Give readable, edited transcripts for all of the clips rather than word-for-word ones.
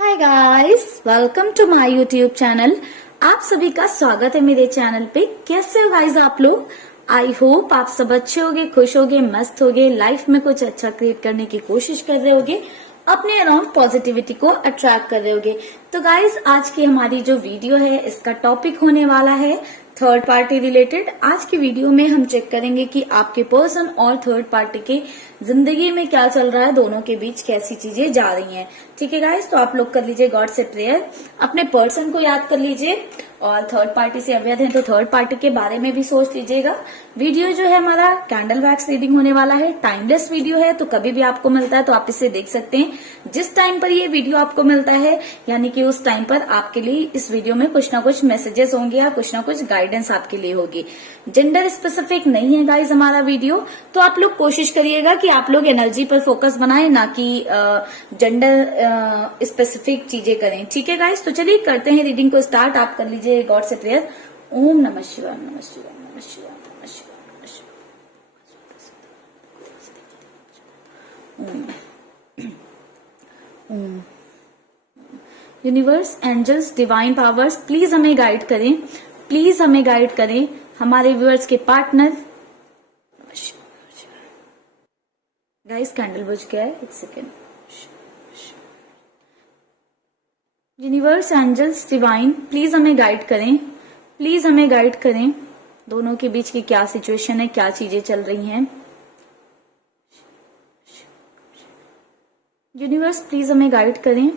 Hi guys, welcome to my YouTube channel. आप सभी का स्वागत है मेरे चैनल पे। कैसे हो गाइस आप लोग? आई होप आप सब अच्छे होगे, खुश होगे, मस्त होगे, लाइफ में कुछ अच्छा क्रिएट करने की कोशिश कर रहे होगे, अपने अराउंड पॉजिटिविटी को अट्रैक्ट कर रहे होगे। तो गाइस आज की हमारी जो वीडियो है इसका टॉपिक होने वाला है थर्ड पार्टी रिलेटेड। आज की वीडियो में हम चेक करेंगे कि आपके पर्सन और थर्ड पार्टी के जिंदगी में क्या चल रहा है, दोनों के बीच कैसी चीजें जा रही हैं। ठीक है गाइस, तो आप लोग कर लीजिए गॉड से प्रेयर, अपने पर्सन को याद कर लीजिए और थर्ड पार्टी से अवैध है तो थर्ड पार्टी के बारे में भी सोच लीजिएगा। वीडियो जो है हमारा कैंडल वैक्स रीडिंग होने वाला है, टाइमलेस वीडियो है, तो कभी भी आपको मिलता है तो आप इसे देख सकते हैं। जिस टाइम पर ये वीडियो आपको मिलता है यानी कि उस टाइम पर आपके लिए इस वीडियो में कुछ ना कुछ मैसेजेस होंगे या कुछ ना कुछ गाइडेंस आपके लिए होगी। जेंडर स्पेसिफिक नहीं है गाइज हमारा वीडियो, तो आप लोग कोशिश करिएगा कि आप लोग एनर्जी पर फोकस बनाएं, ना कि जेंडर स्पेसिफिक चीजें करें। ठीक है गाइज, तो चलिए करते हैं रीडिंग को स्टार्ट। आप कर लीजिए गॉड से प्रेयर। ओम नमः शिवाय, नमः शिवाय, नमः शिवाय, नमः शिवाय, नमः शिवाय। Universe, angels, divine powers please हमें गाइड करें, प्लीज हमें गाइड करें। हमारे व्यूअर्स के पार्टनर गाइस, कैंडल बुझ गया है, एक second. Universe, angels, divine please हमें गाइड करें, प्लीज हमें गाइड करें। दोनों के बीच की क्या सिचुएशन है, क्या चीजें चल रही हैं। यूनिवर्स प्लीज हमें गाइड करें।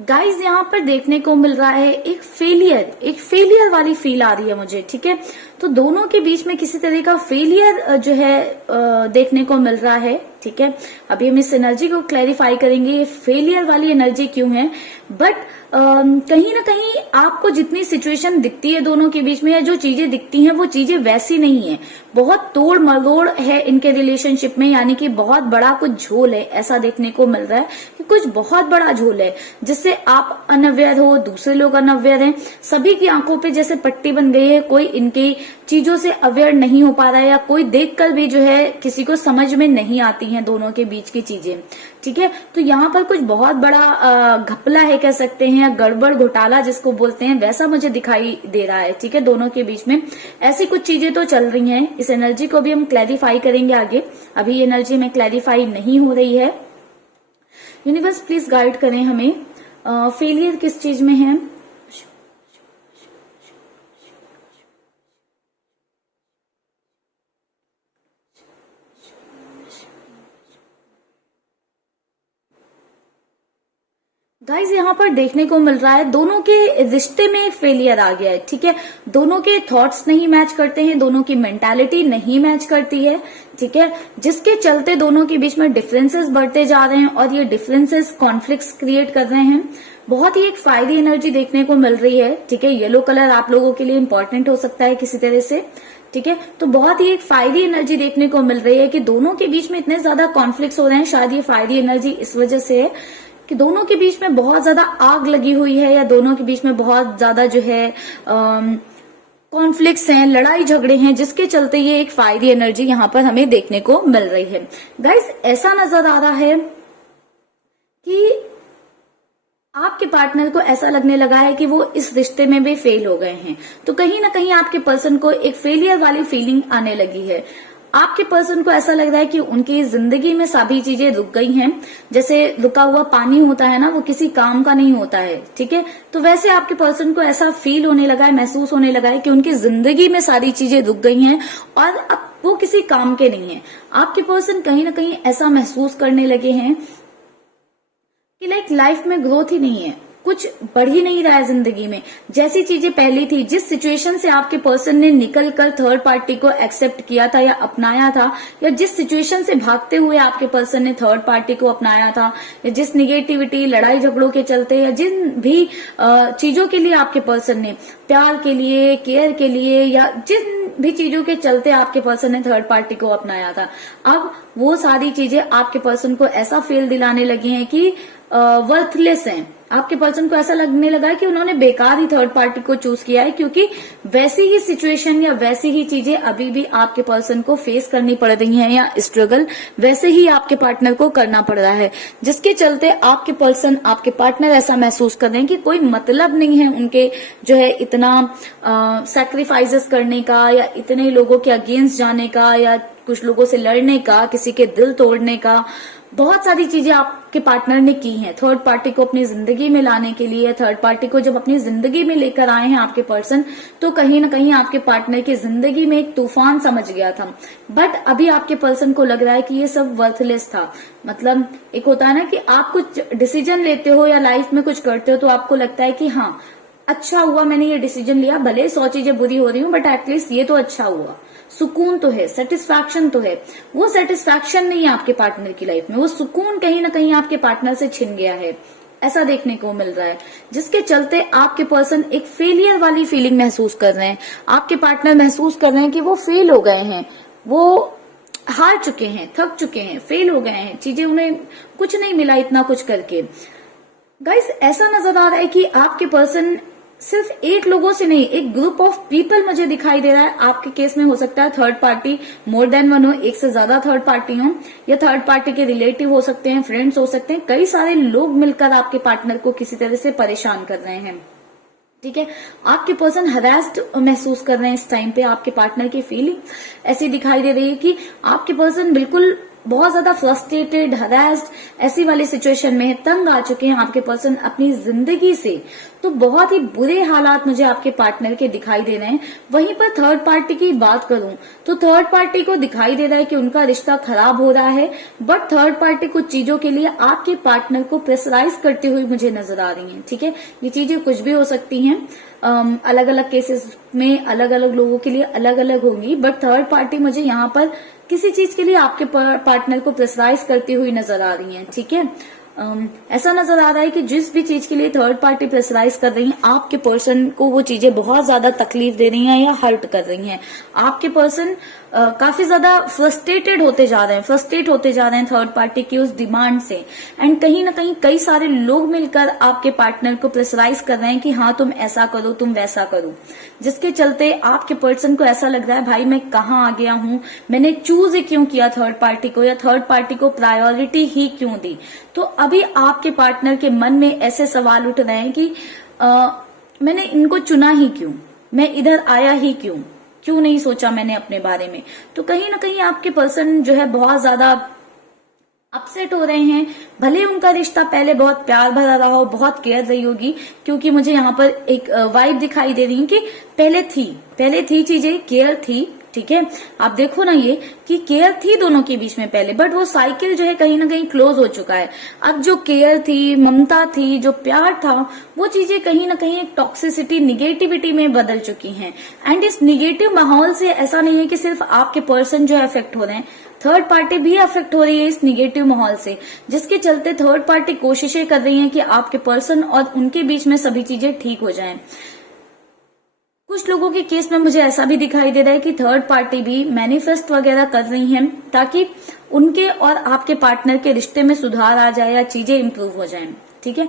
गाइज यहाँ पर देखने को मिल रहा है एक फेलियर वाली फील आ रही है मुझे। ठीक है, तो दोनों के बीच में किसी तरह का फेलियर जो है देखने को मिल रहा है। ठीक है, अभी हम इस एनर्जी को क्लैरिफाई करेंगे, ये फेलियर वाली एनर्जी क्यों है। बट कहीं ना कहीं आपको जितनी सिचुएशन दिखती है दोनों के बीच में, या जो चीजें दिखती हैं वो चीजें वैसी नहीं है। बहुत तोड़ मरोड़ है इनके रिलेशनशिप में, यानी कि बहुत बड़ा कुछ झोल है, ऐसा देखने को मिल रहा है कि कुछ बहुत बड़ा झोल है जिससे आप अनअवेयर हो, दूसरे लोग अनअवेयर हैं, सभी की आंखों पे जैसे पट्टी बन गई है। कोई इनकी चीजों से अवेयर नहीं हो पा रहा है, या कोई देखकर भी जो है किसी को समझ में नहीं आती हैं दोनों के बीच की चीजें। ठीक है, तो यहाँ पर कुछ बहुत बड़ा घपला है कह सकते हैं, या गड़बड़ घोटाला जिसको बोलते हैं, वैसा मुझे दिखाई दे रहा है। ठीक है, दोनों के बीच में ऐसी कुछ चीजें तो चल रही हैं। इस एनर्जी को भी हम क्लैरिफाई करेंगे आगे, अभी ये एनर्जी में क्लैरिफाई नहीं हो रही है। यूनिवर्स प्लीज गाइड करें हमें, फेलियर किस चीज में है। गाइज यहाँ पर देखने को मिल रहा है दोनों के रिश्ते में फेलियर आ गया है। ठीक है, दोनों के थॉट्स नहीं मैच करते हैं, दोनों की मेंटालिटी नहीं मैच करती है। ठीक है, जिसके चलते दोनों के बीच में डिफरेंसेस बढ़ते जा रहे हैं और ये डिफरेंसेस कॉन्फ्लिक्ट्स क्रिएट कर रहे हैं। बहुत ही एक फायदी एनर्जी देखने को मिल रही है। ठीक है, येलो कलर आप लोगों के लिए इंपॉर्टेंट हो सकता है किसी तरह से। ठीक है, तो बहुत ही एक फायदी एनर्जी देखने को मिल रही है कि दोनों के बीच में इतने ज्यादा कॉन्फ्लिक्ट्स हो रहे हैं। शायद ये फायदी एनर्जी इस वजह से है कि दोनों के बीच में बहुत ज्यादा आग लगी हुई है, या दोनों के बीच में बहुत ज्यादा जो है कॉन्फ्लिक्ट्स हैं, लड़ाई झगड़े हैं, जिसके चलते ये एक फायदी एनर्जी यहाँ पर हमें देखने को मिल रही है। गाइस, ऐसा नजर आ रहा है कि आपके पार्टनर को ऐसा लगने लगा है कि वो इस रिश्ते में भी फेल हो गए हैं, तो कहीं ना कहीं आपके पर्सन को एक फेलियर वाली फीलिंग आने लगी है। आपके पर्सन को ऐसा लग रहा है कि उनकी जिंदगी में सभी चीजें रुक गई हैं। जैसे रुका हुआ पानी होता है ना, वो किसी काम का नहीं होता है। ठीक है, तो वैसे आपके पर्सन को ऐसा फील होने लगा है, महसूस होने लगा है कि उनकी जिंदगी में सारी चीजें रुक गई हैं और अब वो किसी काम के नहीं है। आपके पर्सन कहीं ना कहीं ऐसा महसूस करने लगे हैं कि लाइफ में ग्रोथ ही नहीं है, कुछ बढ़ ही नहीं रहा है जिंदगी में। जैसी चीजें पहली थी, जिस सिचुएशन से आपके पर्सन ने निकलकर थर्ड पार्टी को एक्सेप्ट किया था या अपनाया था, या जिस सिचुएशन से भागते हुए आपके पर्सन ने थर्ड पार्टी को अपनाया था, या जिस निगेटिविटी, लड़ाई झगड़ों के चलते, या जिन भी चीजों के लिए आपके पर्सन ने, प्यार के लिए, केयर के लिए, या जिन भी चीजों के चलते आपके पर्सन ने थर्ड पार्टी को अपनाया था, अब वो सारी चीजें आपके पर्सन को ऐसा फील दिलाने लगी हैं कि वर्थलेस हैं। आपके पर्सन को ऐसा लगने लगा है कि उन्होंने बेकार ही थर्ड पार्टी को चूज किया है, क्योंकि वैसी ही सिचुएशन या वैसी ही चीजें अभी भी आपके पर्सन को फेस करनी पड़ रही हैं, या स्ट्रगल वैसे ही आपके पार्टनर को करना पड़ रहा है, जिसके चलते आपके पर्सन, आपके पार्टनर ऐसा महसूस कर रहे हैं कि कोई मतलब नहीं है उनके जो है इतना सैक्रिफाइसेस करने का, या इतने लोगों के अगेंस्ट जाने का, या कुछ लोगों से लड़ने का, किसी के दिल तोड़ने का। बहुत सारी चीजें आपके पार्टनर ने की हैं थर्ड पार्टी को अपनी जिंदगी में लाने के लिए। थर्ड पार्टी को जब अपनी जिंदगी में लेकर आए हैं आपके पर्सन, तो कहीं ना कहीं आपके पार्टनर की जिंदगी में एक तूफान समझ गया था, बट अभी आपके पर्सन को लग रहा है कि ये सब वर्थलेस था। मतलब एक होता है ना कि आप कुछ डिसीजन लेते हो या लाइफ में कुछ करते हो तो आपको लगता है कि हाँ अच्छा हुआ मैंने ये डिसीजन लिया, भले 100 चीजें बुरी हो रही हूँ बट एटलीस्ट ये तो अच्छा हुआ, सुकून तो है, सेटिस्फैक्शन तो है। वो सेटिस्फैक्शन नहीं है आपके पार्टनर की लाइफ में, वो सुकून कहीं ना कहीं आपके पार्टनर से छिन गया है, ऐसा देखने को मिल रहा है, जिसके चलते आपके पर्सन एक फेलियर वाली फीलिंग महसूस कर रहे हैं। आपके पार्टनर महसूस कर रहे हैं कि वो फेल हो गए हैं, वो हार चुके हैं, थक चुके हैं, फेल हो गए हैं, चीजें उन्हें कुछ नहीं मिला इतना कुछ करके। गाइस ऐसा नजर आ रहा है कि आपके पर्सन सिर्फ एक लोगों से नहीं, एक ग्रुप ऑफ पीपल मुझे दिखाई दे रहा है। आपके केस में हो सकता है third party more than one हो, एक से ज्यादा थर्ड पार्टी हो, या थर्ड पार्टी के रिलेटिव हो सकते हैं, फ्रेंड्स हो सकते हैं, कई सारे लोग मिलकर आपके पार्टनर को किसी तरह से परेशान कर रहे हैं। ठीक है, आपके पर्सन हरास्ड महसूस कर रहे हैं इस टाइम पे। आपके पार्टनर की फीलिंग ऐसी दिखाई दे रही है कि आपके पर्सन बिल्कुल बहुत ज्यादा फ्रस्ट्रेटेड, हरास्ड ऐसी वाली सिचुएशन में है, तंग आ चुके हैं आपके पर्सन अपनी जिंदगी से। तो बहुत ही बुरे हालात मुझे आपके पार्टनर के दिखाई दे रहे हैं। वहीं पर थर्ड पार्टी की बात करूं तो थर्ड पार्टी को दिखाई दे रहा है कि उनका रिश्ता खराब हो रहा है, बट थर्ड पार्टी कुछ चीजों के लिए आपके पार्टनर को प्रेशराइज करती हुई मुझे नजर आ रही है। ठीक है, ये चीजें कुछ भी हो सकती हैं, अलग अलग केसेस में अलग अलग लोगों के लिए अलग अलग होंगी, बट थर्ड पार्टी मुझे यहाँ पर किसी चीज के लिए आपके पार्टनर को प्रेशराइज करती हुई नजर आ रही है। ठीक है, ऐसा नजर आ रहा है कि जिस भी चीज के लिए थर्ड पार्टी प्रेशराइज कर रही है आपके पर्सन को, वो चीजें बहुत ज्यादा तकलीफ दे रही हैं या हर्ट कर रही हैं। आपके पर्सन काफी ज्यादा फ्रस्ट्रेटेड होते जा रहे हैं, फ्रस्ट्रेट होते जा रहे हैं थर्ड पार्टी की उस डिमांड से, एंड कहीं ना कहीं कई सारे लोग मिलकर आपके पार्टनर को प्रेशराइज कर रहे हैं कि हाँ तुम ऐसा करो, तुम वैसा करो, जिसके चलते आपके पर्सन को ऐसा लग रहा है भाई मैं कहाँ आ गया हूँ, मैंने चूज ही क्यों किया थर्ड पार्टी को, या थर्ड पार्टी को प्रायोरिटी ही क्यों दी। तो अभी आपके पार्टनर के मन में ऐसे सवाल उठ रहे हैं कि मैंने इनको चुना ही क्यों, मैं इधर आया ही क्यों नहीं सोचा मैंने अपने बारे में। तो कहीं ना कहीं आपके पर्सन जो है बहुत ज्यादा अपसेट हो रहे हैं। भले उनका रिश्ता पहले बहुत प्यार भरा रहा हो, बहुत केयर रही होगी, क्योंकि मुझे यहाँ पर एक वाइब दिखाई दे रही है कि पहले थी चीजें, केयर थी। ठीक है, आप देखो ना ये कि केयर थी दोनों के बीच में पहले, बट वो साइकिल जो है कहीं ना कहीं क्लोज हो चुका है। अब जो केयर थी, ममता थी, जो प्यार था, वो चीजें कहीं ना कहीं एक टॉक्सिसिटी, निगेटिविटी में बदल चुकी हैं। एंड इस निगेटिव माहौल से ऐसा नहीं है कि सिर्फ आपके पर्सन जो है अफेक्ट हो रहे हैं, थर्ड पार्टी भी अफेक्ट हो रही है इस निगेटिव माहौल से, जिसके चलते थर्ड पार्टी कोशिशें कर रही है कि आपके पर्सन और उनके बीच में सभी चीजें ठीक हो जाएं। कुछ लोगों के केस में मुझे ऐसा भी दिखाई दे रहा है कि थर्ड पार्टी भी मैनिफेस्ट वगैरह कर रही हैं ताकि उनके और आपके पार्टनर के रिश्ते में सुधार आ जाए या चीजें इंप्रूव हो जाएं। ठीक है,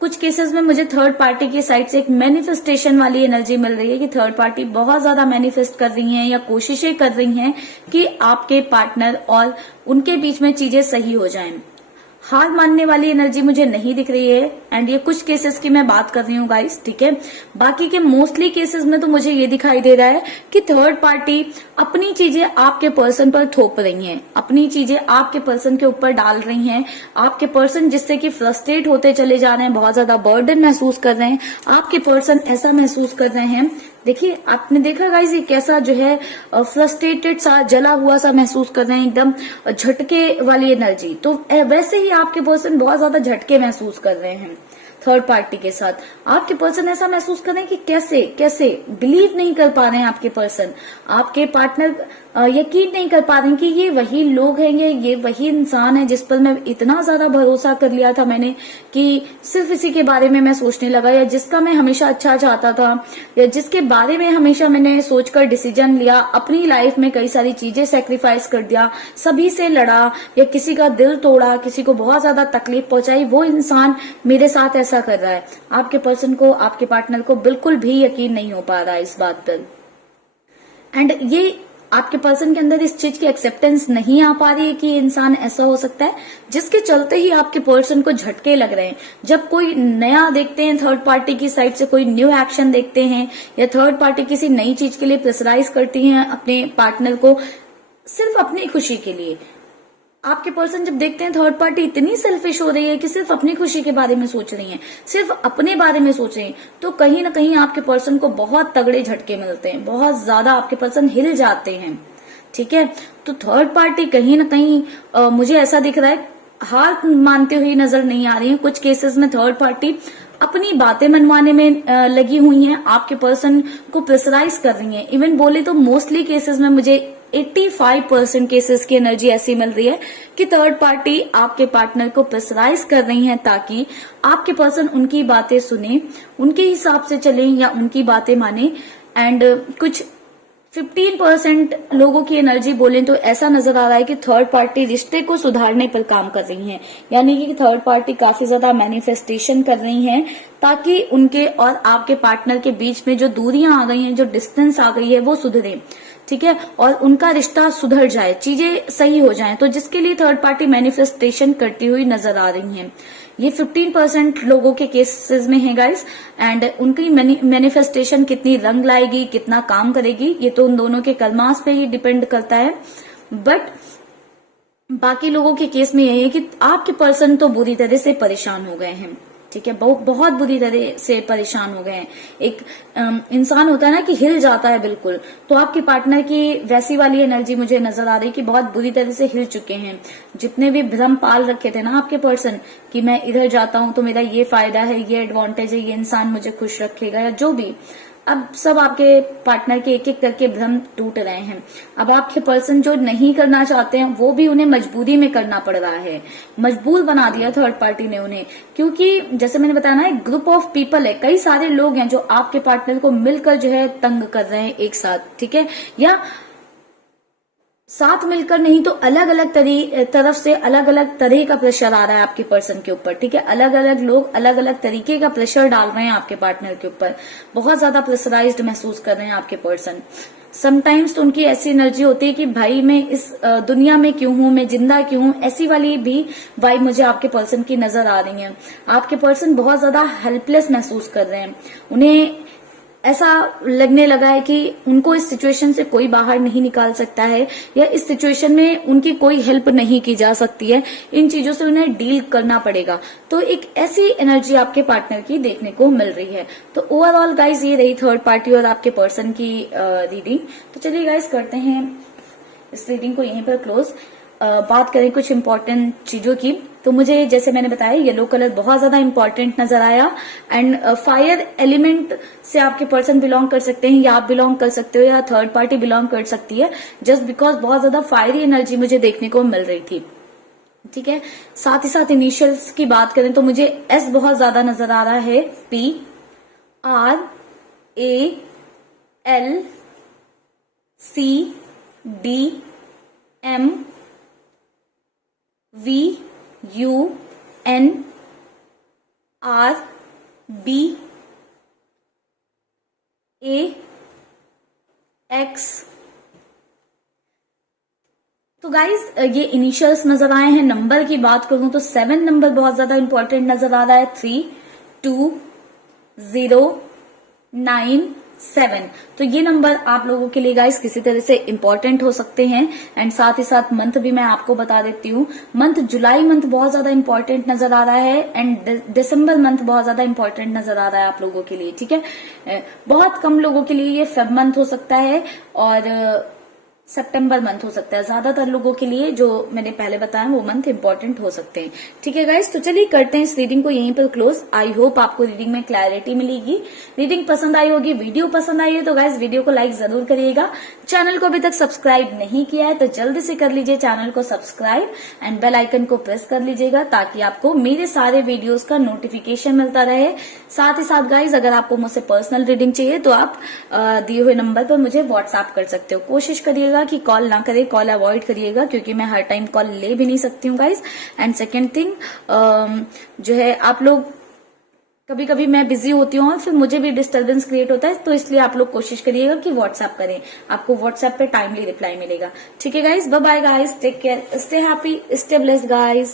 कुछ केसेस में मुझे थर्ड पार्टी की साइड से एक मैनिफेस्टेशन वाली एनर्जी मिल रही है कि थर्ड पार्टी बहुत ज्यादा मैनिफेस्ट कर रही हैं या कोशिशें कर रही हैं कि आपके पार्टनर और उनके बीच में चीजें सही हो जाएं। हार मानने वाली एनर्जी मुझे नहीं दिख रही है, एंड ये कुछ केसेस की मैं बात कर रही हूँ गाइस। ठीक है, बाकी के मोस्टली केसेस में तो मुझे ये दिखाई दे रहा है कि थर्ड पार्टी अपनी चीजें आपके पर्सन पर थोप रही हैं, अपनी चीजें आपके पर्सन के ऊपर डाल रही हैं। आपके पर्सन जिससे कि फ्रस्ट्रेट होते चले जा रहे हैं, बहुत ज्यादा बर्डन महसूस कर रहे हैं। आपके पर्सन ऐसा महसूस कर रहे हैं, देखिए आपने देखा गाइस ये कैसा जो है फ्रस्ट्रेटेड सा, जला हुआ सा महसूस कर रहे हैं, एकदम झटके वाली एनर्जी। तो वैसे ही आपके पर्सन बहुत ज्यादा झटके महसूस कर रहे हैं थर्ड पार्टी के साथ। आपके पर्सन ऐसा महसूस कर रहे हैं कि कैसे बिलीव नहीं कर पा रहे हैं आपके पर्सन। आपके पार्टनर यकीन नहीं कर पा रही कि ये वही लोग हैं, ये वही इंसान है जिस पर मैं इतना ज्यादा भरोसा कर लिया था मैंने कि सिर्फ इसी के बारे में मैं सोचने लगा, या जिसका मैं हमेशा अच्छा चाहता था, या जिसके बारे में हमेशा मैंने सोचकर डिसीजन लिया, अपनी लाइफ में कई सारी चीजें सेक्रीफाइस कर दिया, सभी से लड़ा या किसी का दिल तोड़ा, किसी को बहुत ज्यादा तकलीफ पहुंचाई, वो इंसान मेरे साथ ऐसा कर रहा है। आपके पर्सन को, आपके पार्टनर को बिल्कुल भी यकीन नहीं हो पा रहा है इस बात पर, एंड ये आपके पर्सन के अंदर इस चीज की एक्सेप्टेंस नहीं आ पा रही है कि ये इंसान ऐसा हो सकता है, जिसके चलते ही आपके पर्सन को झटके लग रहे हैं। जब कोई नया देखते हैं, थर्ड पार्टी की साइड से कोई न्यू एक्शन देखते हैं, या थर्ड पार्टी किसी नई चीज के लिए प्रेशराइज करती है अपने पार्टनर को सिर्फ अपनी खुशी के लिए, आपके पर्सन जब देखते हैं थर्ड पार्टी इतनी सेल्फिश हो रही है कि सिर्फ अपनी खुशी के बारे में सोच रही है, सिर्फ अपने बारे में सोच रही है, तो कहीं ना कहीं आपके पर्सन को बहुत तगड़े झटके मिलते हैं, बहुत ज्यादा आपके पर्सन हिल जाते हैं। ठीक है, तो थर्ड पार्टी कहीं ना कहीं मुझे ऐसा दिख रहा है हार मानती हुई नजर नहीं आ रही है। कुछ केसेस में थर्ड पार्टी अपनी बातें मनवाने में लगी हुई हैं, आपके पर्सन को प्रेशराइज कर रही हैं। इवन बोले तो मोस्टली केसेस में मुझे 85% केसेस की एनर्जी ऐसी मिल रही है कि थर्ड पार्टी आपके पार्टनर को प्रेशराइज कर रही है ताकि आपके पर्सन उनकी बातें सुने, उनके हिसाब से चले या उनकी बातें माने। एंड कुछ 15% लोगों की एनर्जी बोले तो ऐसा नजर आ रहा है कि थर्ड पार्टी रिश्ते को सुधारने पर काम कर रही है, यानी कि थर्ड पार्टी काफी ज्यादा मैनिफेस्टेशन कर रही है ताकि उनके और आपके पार्टनर के बीच में जो दूरियां आ गई हैं, जो डिस्टेंस आ गई है, वो सुधरे। ठीक है, और उनका रिश्ता सुधर जाए, चीजें सही हो जाएं, तो जिसके लिए थर्ड पार्टी मैनिफेस्टेशन करती हुई नजर आ रही हैं। ये 15% लोगों के केसेस में है गाइस, एंड उनकी मैनिफेस्टेशन कितनी रंग लाएगी, कितना काम करेगी, ये तो उन दोनों के कर्मास पे ही डिपेंड करता है। बट बाकी लोगों के केस में यही है कि आपके पर्सन तो बुरी तरह से परेशान हो गए हैं। ठीक है, बहुत बुरी तरह से परेशान हो गए हैं। एक इंसान होता है ना कि हिल जाता है बिल्कुल, तो आपके पार्टनर की वैसी वाली एनर्जी मुझे नजर आ रही कि बहुत बुरी तरह से हिल चुके हैं। जितने भी भ्रम पाल रखे थे ना आपके पर्सन कि मैं इधर जाता हूं तो मेरा ये फायदा है, ये एडवांटेज है, ये इंसान मुझे खुश रखेगा या जो भी, अब सब आपके पार्टनर के एक एक करके भ्रम टूट रहे हैं। अब आपके पर्सन जो नहीं करना चाहते हैं वो भी उन्हें मजबूरी में करना पड़ रहा है, मजबूर बना दिया थर्ड पार्टी ने उन्हें, क्योंकि जैसे मैंने बताया ना, एक ग्रुप ऑफ पीपल है, कई सारे लोग हैं जो आपके पार्टनर को मिलकर जो है तंग कर रहे हैं एक साथ। ठीक है, या साथ मिलकर नहीं तो अलग अलग तरफ से अलग अलग तरह का प्रेशर आ रहा है आपके पर्सन के ऊपर। ठीक है, अलग अलग लोग अलग अलग तरीके का प्रेशर डाल रहे हैं आपके पार्टनर के ऊपर, बहुत ज्यादा प्रेशराइज्ड महसूस कर रहे हैं आपके पर्सन। समटाइम्स तो उनकी ऐसी एनर्जी होती है कि भाई मैं इस दुनिया में क्यों हूं, मैं जिंदा क्यों हूं, ऐसी वाली भी वाइब मुझे आपके पर्सन की नजर आ रही है। आपके पर्सन बहुत ज्यादा हेल्पलेस महसूस कर रहे हैं, उन्हें ऐसा लगने लगा है कि उनको इस सिचुएशन से कोई बाहर नहीं निकाल सकता है, या इस सिचुएशन में उनकी कोई हेल्प नहीं की जा सकती है, इन चीजों से उन्हें डील करना पड़ेगा। तो एक ऐसी एनर्जी आपके पार्टनर की देखने को मिल रही है। तो ओवरऑल गाइज ये रही थर्ड पार्टी और आपके पर्सन की रीडिंग। तो चलिए गाइज करते हैं इस रीडिंग को यहीं पर क्लोज। बात करें कुछ इंपॉर्टेंट चीजों की, तो मुझे जैसे मैंने बताया येलो कलर बहुत ज्यादा इंपॉर्टेंट नजर आया। एंड फायर एलिमेंट से आपके पर्सन बिलोंग कर सकते हैं, या आप बिलोंग कर सकते हो, या थर्ड पार्टी बिलोंग कर सकती है, जस्ट बिकॉज बहुत ज्यादा फायरी एनर्जी मुझे देखने को मिल रही थी। ठीक है, साथ ही साथ इनिशियल्स की बात करें तो मुझे एस बहुत ज्यादा नजर आ रहा है, P R A L C D M V U N R B A X। तो गाइज ये इनिशियल्स नजर आए हैं। नंबर की बात करूं तो 7 नंबर बहुत ज्यादा इंपॉर्टेंट नजर आ रहा है, 3 2 0 9 7। तो ये नंबर आप लोगों के लिए गाइस किसी तरह से इंपॉर्टेंट हो सकते हैं। एंड साथ ही साथ मंथ भी मैं आपको बता देती हूँ, मंथ जुलाई मंथ बहुत ज्यादा इंपॉर्टेंट नजर आ रहा है, एंड दिसंबर मंथ बहुत ज्यादा इंपॉर्टेंट नजर आ रहा है आप लोगों के लिए। ठीक है, बहुत कम लोगों के लिए ये फेब मंथ हो सकता है, और सितंबर मंथ हो सकता है। ज्यादातर लोगों के लिए जो मैंने पहले बताया वो मंथ इंपॉर्टेंट हो सकते हैं। ठीक है गाइस, तो चलिए करते हैं इस रीडिंग को यहीं पर क्लोज। आई होप आपको रीडिंग में क्लैरिटी मिलेगी, रीडिंग पसंद आई होगी, वीडियो पसंद आई है तो गाइस वीडियो को लाइक जरूर करिएगा। चैनल को अभी तक सब्सक्राइब नहीं किया है तो जल्दी से कर लीजिए चैनल को सब्सक्राइब एंड बेल आइकन को प्रेस कर लीजिएगा ताकि आपको मेरे सारे वीडियोस का नोटिफिकेशन मिलता रहे। साथ ही साथ गाइज अगर आपको मुझसे पर्सनल रीडिंग चाहिए तो आप दिए हुए नंबर पर मुझे व्हाट्सएप कर सकते हो। कोशिश करिएगा कि कॉल ना करें, कॉल अवॉइड करिएगा क्योंकि मैं हर टाइम कॉल ले भी नहीं सकती हूँ गाइज। एंड सेकेंड थिंग जो है, आप लोग कभी कभी मैं बिजी होती हूँ और फिर मुझे भी डिस्टरबेंस क्रिएट होता है, तो इसलिए आप लोग कोशिश करिएगा कि व्हाट्सएप करें, आपको व्हाट्सएप पे टाइमली रिप्लाई मिलेगा। ठीक है guys, bye bye guys, take care, stay happy, stay blessed guys.